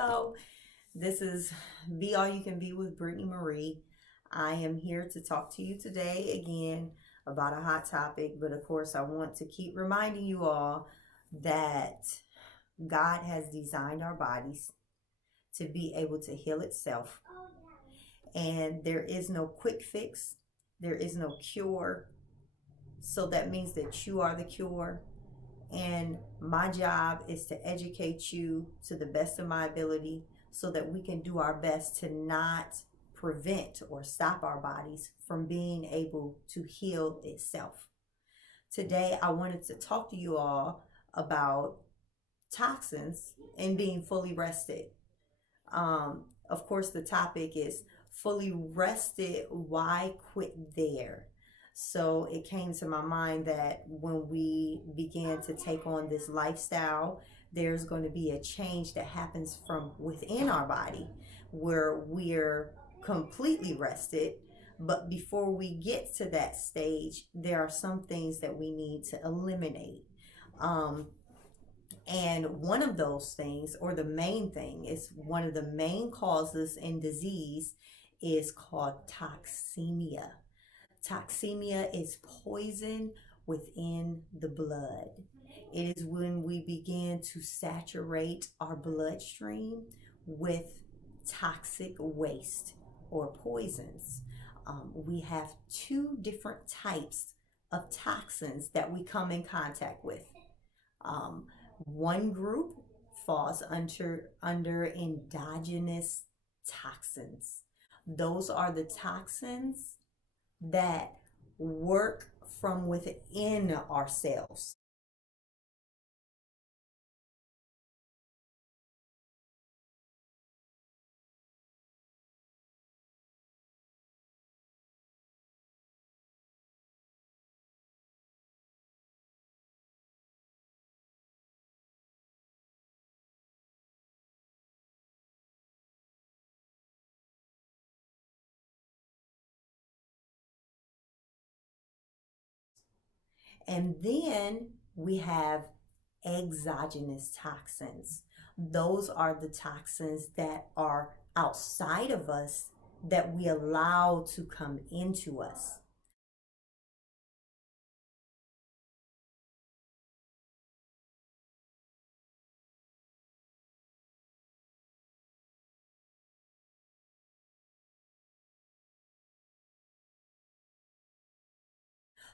Hello, this is Be All You Can Be with Brittany Marie. I am here to talk to you today again about a hot topic, but of course, I want to keep reminding you all that God has designed our bodies to be able to heal itself, and there is no quick fix, there is no cure. So that means that you are the cure. And my job is to educate you to the best of my ability so that we can do our best to not prevent or stop our bodies from being able to heal itself. Today, I wanted to talk to you all about toxins and being fully rested. Of course, the topic is fully rested. Why quit there? So it came to my mind that when we began to take on this lifestyle, there's going to be a change that happens from within our body where we're completely rested. But before we get to that stage, there are some things that we need to eliminate. And one of those things, or the main thing, is one of the main causes in disease is called toxemia. Toxemia is poison within the blood. It is when we begin to saturate our bloodstream with toxic waste or poisons. We have two different types of toxins that we come in contact with. One group falls under endogenous toxins. Those are the toxins that work from within ourselves. And then we have exogenous toxins. Those are the toxins that are outside of us that we allow to come into us.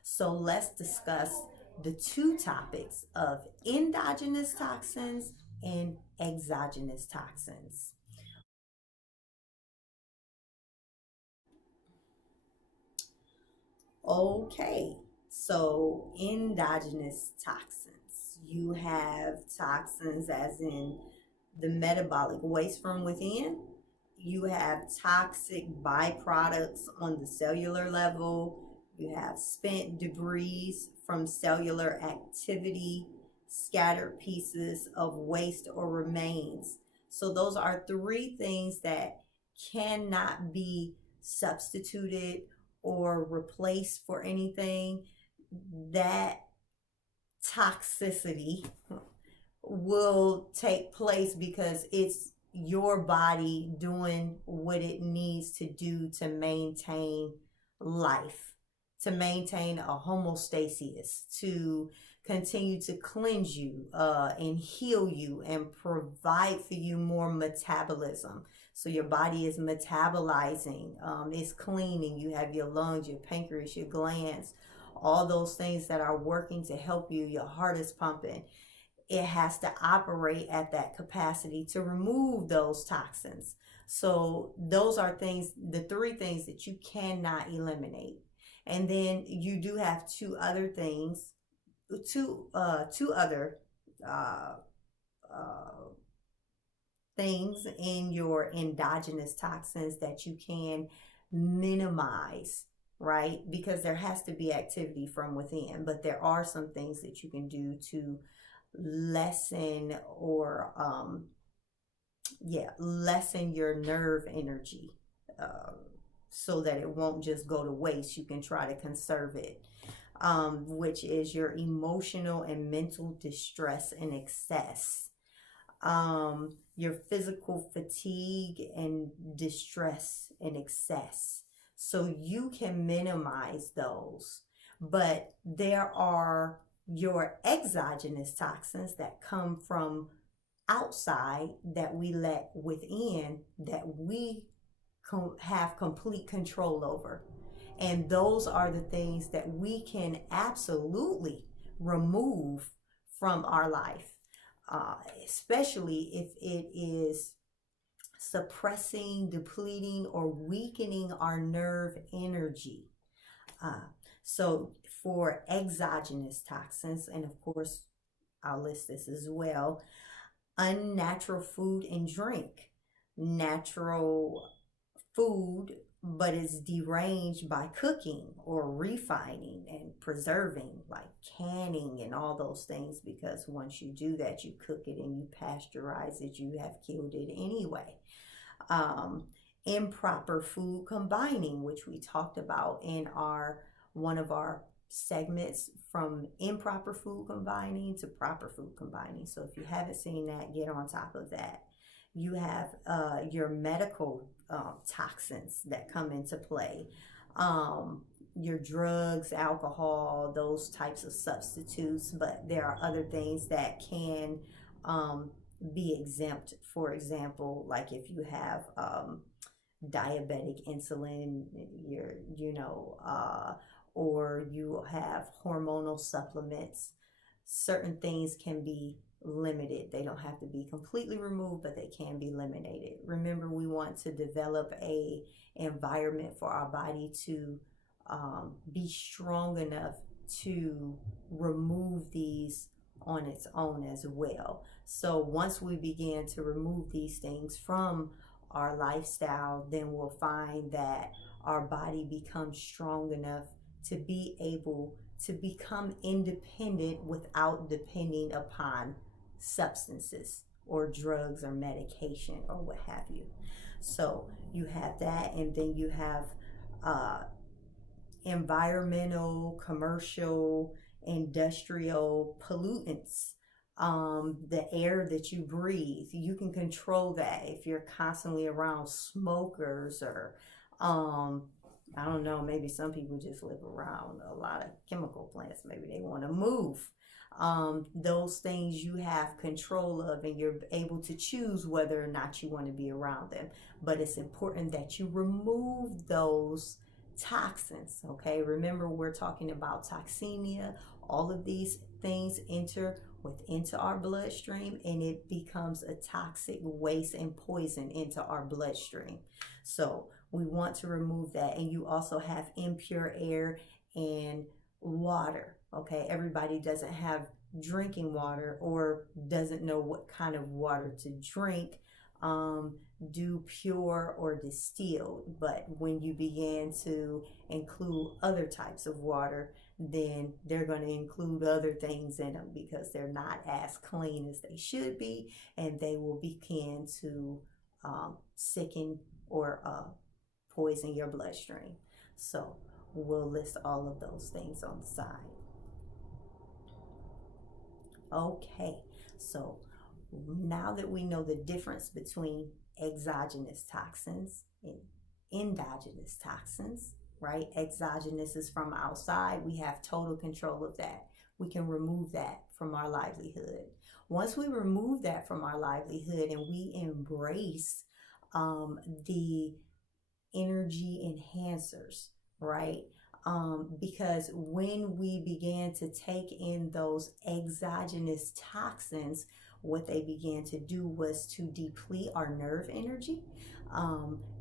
So let's discuss the two topics of endogenous toxins and exogenous toxins. Okay, so endogenous toxins. You have toxins as in the metabolic waste from within. You have toxic byproducts on the cellular level. You have spent debris from cellular activity, scattered pieces of waste or remains. So those are three things that cannot be substituted or replaced for anything. That toxicity will take place because it's your body doing what it needs to do to maintain life, to maintain a homeostasis, to continue to cleanse you and heal you and provide for you more metabolism. So your body is metabolizing, it's cleaning. You have your lungs, your pancreas, your glands, all those things that are working to help you. Your heart is pumping. It has to operate at that capacity to remove those toxins. So those are things, the three things that you cannot eliminate. And then you do have two other things, two other things in your endogenous toxins that you can minimize, right? Because there has to be activity from within, but there are some things that you can do to lessen or lessen your nerve energy, so that it won't just go to waste. You can try to conserve it, which is your emotional and mental distress and excess. your physical fatigue and distress and excess. So you can minimize those. But there are your exogenous toxins that come from outside that we let within, that we have complete control over. And those are the things that we can absolutely remove from our life, especially if it is suppressing, depleting, or weakening our nerve energy. So for exogenous toxins, and of course, I'll list this as well: unnatural food and drink, natural food, but it's deranged by cooking or refining and preserving, like canning and all those things, because once you do that, you cook it and you pasteurize it, you have killed it anyway. Improper food combining, which we talked about in one of our segments, from improper food combining to proper food combining. So if you haven't seen that, get on top of that. You have your medical toxins that come into play, your drugs, alcohol, those types of substitutes, but there are other things that can be exempt. For example, like if you have diabetic insulin, or you have hormonal supplements, certain things can be limited. They don't have to be completely removed, but they can be eliminated. Remember, we want to develop a environment for our body to be strong enough to remove these on its own as well. So once we begin to remove these things from our lifestyle, then we'll find that our body becomes strong enough to be able to become independent without depending upon substances or drugs or medication or what have you. So you have that, and then you have environmental, commercial, industrial pollutants. The air that you breathe, you can control that if you're constantly around smokers, or I don't know, maybe some people just live around a lot of chemical plants. Maybe they want to move. Those things you have control of, and you're able to choose whether or not you want to be around them. But it's important that you remove those toxins, okay? Remember, we're talking about toxemia. All of these things enter into our bloodstream, and it becomes a toxic waste and poison into our bloodstream. So we want to remove that. And you also have impure air and water, okay? Everybody doesn't have drinking water or doesn't know what kind of water to drink, do pure or distilled. But when you begin to include other types of water, then they're going to include other things in them because they're not as clean as they should be, and they will begin to sicken or poison your bloodstream. So we'll list all of those things on the side. Okay, so now that we know the difference between exogenous toxins and endogenous toxins, right? Exogenous is from outside. We have total control of that. We can remove that from our livelihood. Once we remove that from our livelihood and we embrace the energy enhancers, right? Because when we began to take in those exogenous toxins, what they began to do was to deplete our nerve energy.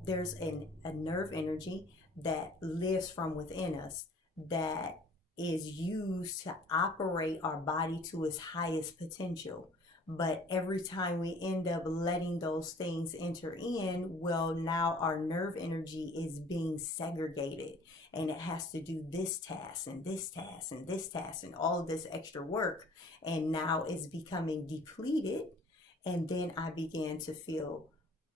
There's a nerve energy that lives from within us that is used to operate our body to its highest potential. But every time we end up letting those things enter in, well, now our nerve energy is being segregated, and it has to do this task and this task and this task and all of this extra work. And now it's becoming depleted. And then I began to feel,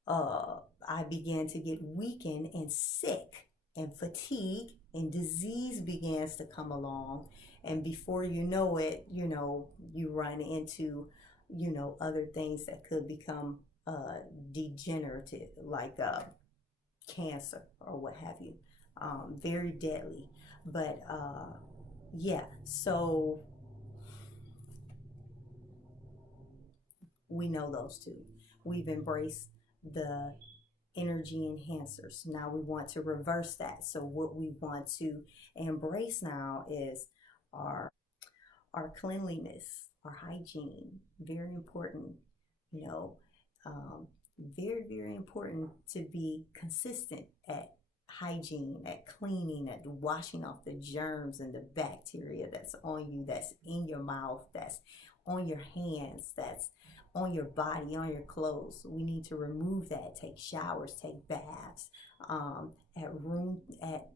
I began to get weakened and sick and fatigue, and disease begins to come along. And before you know it, you run into other things that could become degenerative, like cancer or what have you. Very deadly. But yeah, so we know those two. We've embraced the energy enhancers. Now we want to reverse that. So what we want to embrace now is our our cleanliness, our hygiene. Very important, you know, um, very, very important to be consistent at hygiene, at cleaning, at washing off the germs and the bacteria that's on you, that's in your mouth, that's on your hands, that's on your body, on your clothes. We need to remove that. Take showers, take baths, at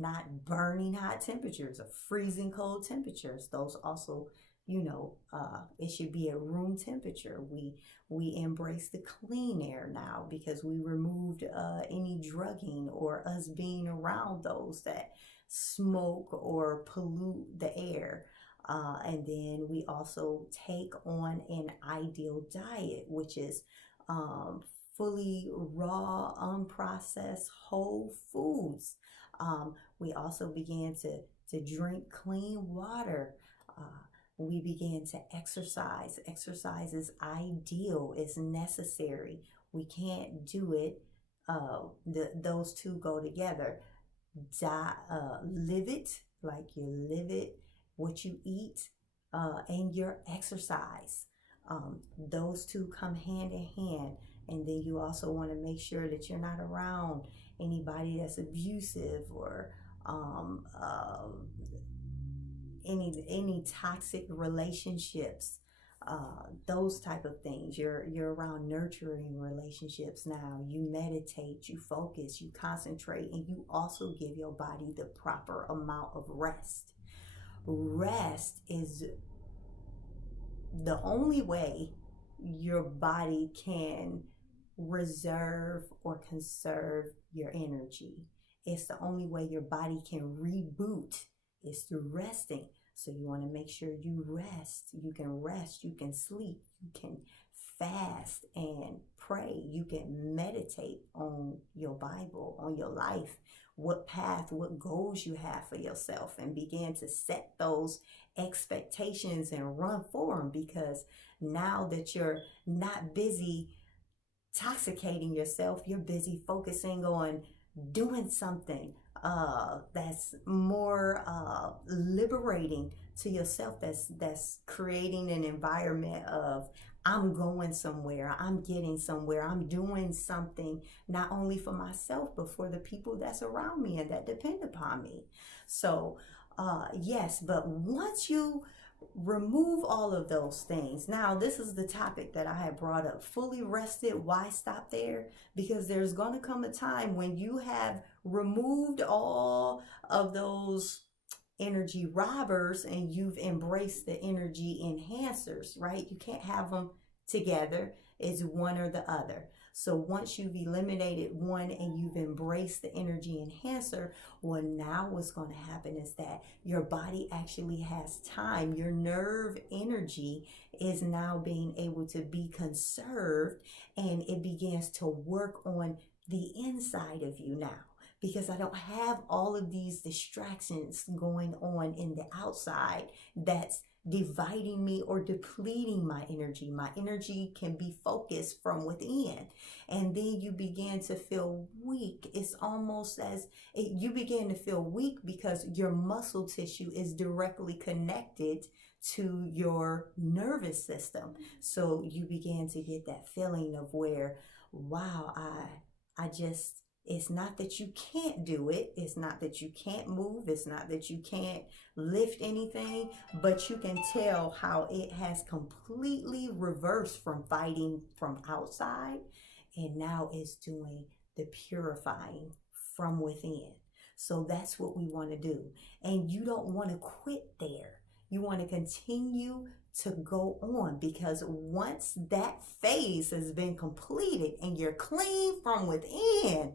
not burning hot temperatures or freezing cold temperatures. Those also, it should be at room temperature. We embrace the clean air now because we removed any drugging or us being around those that smoke or pollute the air. And then we also take on an ideal diet, which is fully raw, unprocessed, whole foods. We also began to drink clean water. We began to exercise. Exercise is ideal, it's necessary. We can't do it. Those two go together. Live it, like you live it, what you eat, and your exercise. Those two come hand in hand. And then you also want to make sure that you're not around anybody that's abusive or any toxic relationships, those type of things. You're around nurturing relationships now. You meditate, you focus, you concentrate, and you also give your body the proper amount of rest. Rest is the only way your body can reserve or conserve your energy. It's the only way your body can reboot is through resting. So you want to make sure you rest. You can sleep, you can fast and pray, you can meditate on your Bible, on your life, what path, what goals you have for yourself, and begin to set those expectations and run for them, because now that you're not busy toxicating yourself, you're busy focusing on doing something that's more liberating to yourself, that's creating an environment of I'm going somewhere, I'm getting somewhere, I'm doing something not only for myself but for the people that's around me and that depend upon me. So yes, but once you remove all of those things. Now, this is the topic that I had brought up. Fully rested, why stop there? Because there's going to come a time when you have removed all of those energy robbers and you've embraced the energy enhancers, right? You can't have them together. It's one or the other. So once you've eliminated one and you've embraced the energy enhancer, well, now what's going to happen is that your body actually has time. Your nerve energy is now being able to be conserved, and it begins to work on the inside of you now. Because I don't have all of these distractions going on in the outside that's dividing me or depleting my energy. My energy can be focused from within. And then you begin to feel weak. It's almost as you begin to feel weak because your muscle tissue is directly connected to your nervous system. So you begin to get that feeling of where, wow, I just, it's not that you can't do it. It's not that you can't move. It's not that you can't lift anything, but you can tell how it has completely reversed from fighting from outside, and now it's doing the purifying from within. So that's what we want to do. And you don't want to quit there. You want to continue to go on, because once that phase has been completed and you're clean from within,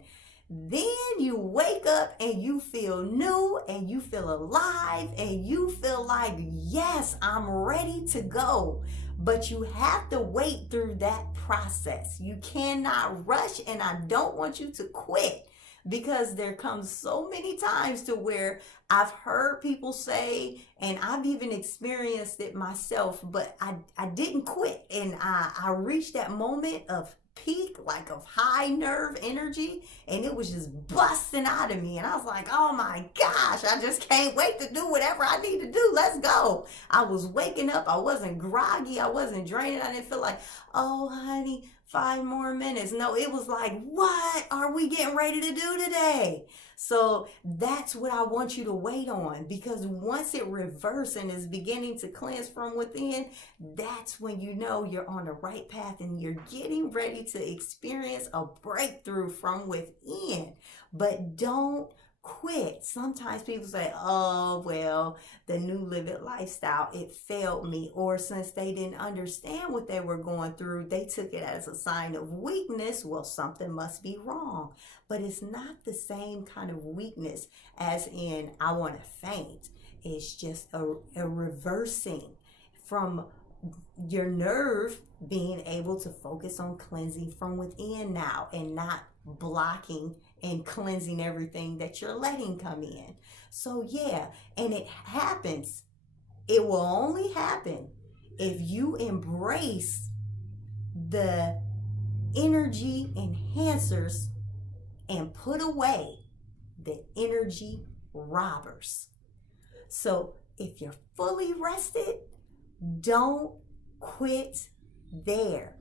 then you wake up and you feel new and you feel alive and you feel like, yes, I'm ready to go. but you have to wait through that process. You cannot rush, and I don't want you to quit, because there comes so many times to where I've heard people say, and I've even experienced it myself, but I didn't quit, and I reached that moment of peak, like of high nerve energy, and it was just busting out of me, and I was like, oh my gosh, I just can't wait to do whatever I need to do. Let's go. I was waking up, I wasn't groggy, I wasn't draining, I didn't feel like, oh honey, 5 more minutes. No, it was like, what are we getting ready to do today? So that's what I want you to wait on, because once it reverses and is beginning to cleanse from within, that's when you know you're on the right path and you're getting ready to experience a breakthrough from within. But don't quit. Sometimes people say, oh, well, the new live-it lifestyle, it failed me. Or since they didn't understand what they were going through, they took it as a sign of weakness. Well, something must be wrong. But it's not the same kind of weakness as in I want to faint. It's just a reversing from your nerve being able to focus on cleansing from within now, and not blocking and cleansing everything that you're letting come in. So yeah, and it happens. It will only happen if you embrace the energy enhancers and put away the energy robbers. So if you're fully rested, don't quit there.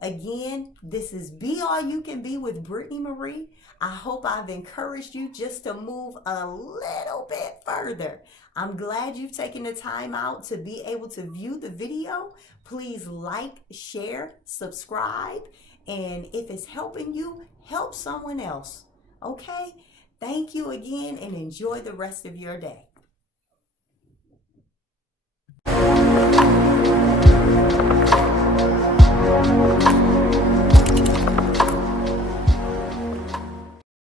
Again, this is Be All You Can Be with Brittany Marie. I hope I've encouraged you just to move a little bit further. I'm glad you've taken the time out to be able to view the video. Please like, share, subscribe, and if it's helping you, help someone else. Okay? Thank you again, and enjoy the rest of your day.